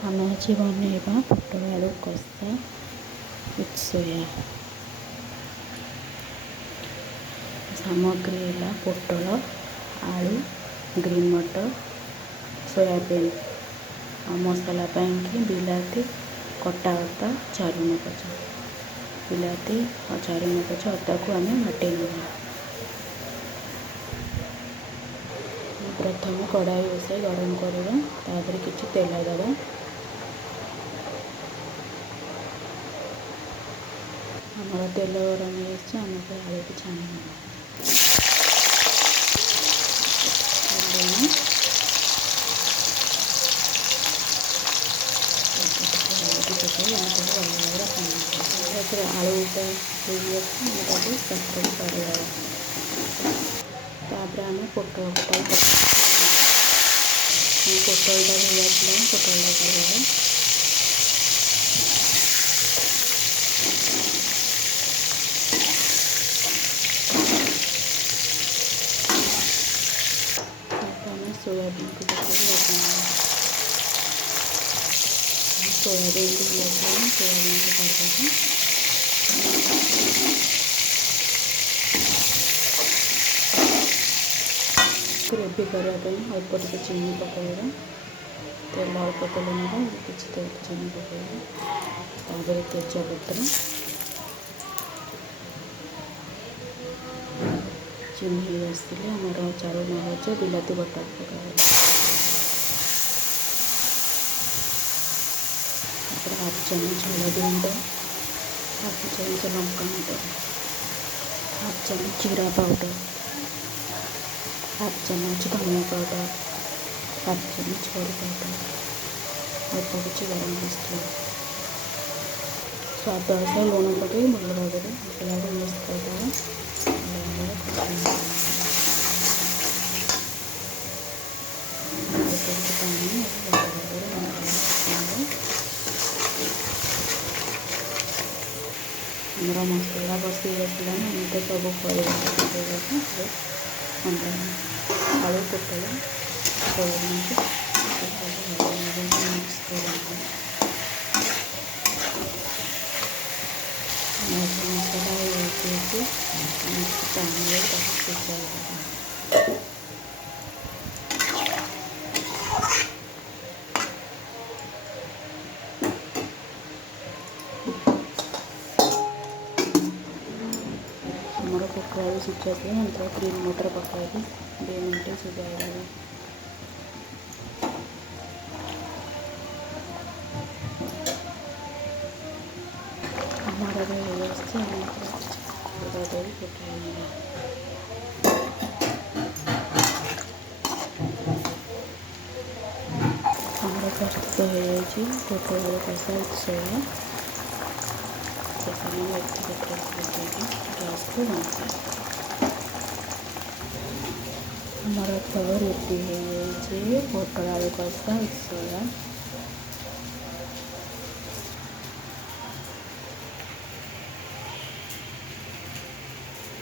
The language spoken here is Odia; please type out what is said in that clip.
ଆମେ ଆଜି ବନେଇବା ପୋଟଳ ଆଳୁ କଷା ୱିଥ୍ ସୋୟା। ସାମଗ୍ରୀ ହେଲା ପୋଟଳ, ଆଳୁ, ଗ୍ରୀନ୍ ମଟର, ସୋୟାବିନ୍। ଆଉ ମସଲା ପାଇଁକି ବିଲାତି, କଟା ଅଦା, ଚାରୁମଗଜ। ବିଲାତି ଆଉ ଚାରୁମଗଜ ଅଦାକୁ ଆମେ ବାଟି ନେବା। ପ୍ରଥମେ କଡ଼ାଇ ବସାଇ ଗରମ କରିବା, ତାପରେ କିଛି ତେଲ ଦେବା। ଆମର ତେଲ ଗରମ ହେଇଯାଇଛି, ଆମେ ଆଳୁକୁ ଛାଣି ନେବା। ଏଥିରେ ଆଳୁଟା ହେଇଯାଇଛି, ଆମେ ତାକୁ ସାଇଡ଼୍ରେ କାଢ଼ିଦେବା। ତାପରେ ଆମେ ପୋଟଳଟା ହେଇଯାଇଥିଲା, ପୋଟଳଟା କାଢ଼ିଦେବା। ଆମେ ସୋୟାବିନ୍କୁ ପକାଇକି ରଖିନେବା। ସୋୟାବିନ୍କୁ ହେଇଯାଇଥିଲା, ସୋୟାବିନ୍କୁ କାଢ଼ିଦେବା। ଗ୍ରେଭି କରିବା ପାଇଁ ଅଳ୍ପ ଟିକେ ଚିନି ପକାଇବା। ତେଲ ଅଳ୍ପ ତେଲ ନେବା, କିଛି ଚିନି ପକାଇବା। ତାପରେ ତେଜପତ୍ର, ଚିନି ହେଇ ଆସିଲେ ଆମର ଚାରୁମଗଜ, ବିଲାତି ବଟା ପକାଇବା। ତାପରେ ହାଫ୍ ଚାମଚ ହଳଦୀ ଗୁଣ୍ଡ, ହାଫ୍ ଚାମଚ ଲଙ୍କା ଗୁଣ୍ଡ, ହାଫ୍ ଚାମଚ ଜିରା ପାଉଡ଼ର, ହାଫ୍ ଚାମଚ ଧନିଆ ପାଉଡ଼ର, ହାଫ୍ ଚାମଚ କରି ପାଉଡ଼ର, ଅଳ୍ପ କିଛି ଗରମ ମସଲା, ସ୍ୱାଦ ଅନୁସାରେ ଲୁଣ ପକାଇ ଭଲ ଭାବରେ ମସଲାକୁ ମିକ୍ସ କରିଦେବା। ଆମର ମସଲା କଷି ଆସିଲାଣି, ଆମେ ତ ସବୁ ପରିବା ପକାଇବାକୁ ଆଳୁ, ପୋଟଳ, ସୋୟାବିନ୍କୁ ମିକ୍ସ କରିବା। ମସଲା ହେଇଯାଇଛି, ଆମେ ପାଣିରେ ତାକୁ ସିଝାଇଦେବା। ଆମର ପୋଟଳ ଆଳୁ ସିଝାଇଲେ ଆମେ ଗ୍ରୀନ୍ ମଟର ପକାଇକି 2 ମିନିଟ୍ ସିଝାଇଦେବା। ଆମର ବି ହେଇଆସିଛି, ଆମେ ଦେଇ ଫୁଟାଇ ନେବା। ଆମର ପ୍ରସ୍ତୁତ ହେଇଯାଇଛି ପୋଟଳ ଆଳୁ କଷା ୱିଥ୍ ସୋୟା। ସେଥିପାଇଁ ଏତିକି ପକାଇକି ଗ୍ୟାସ୍କୁ ବନ୍ଦ କରିବା। ଆମର ତ ରେଡ଼ି ହେଇଯାଇଛି ପୋଟଳ ଆଳୁ କଷା ୱିଥ୍ ସୋୟା।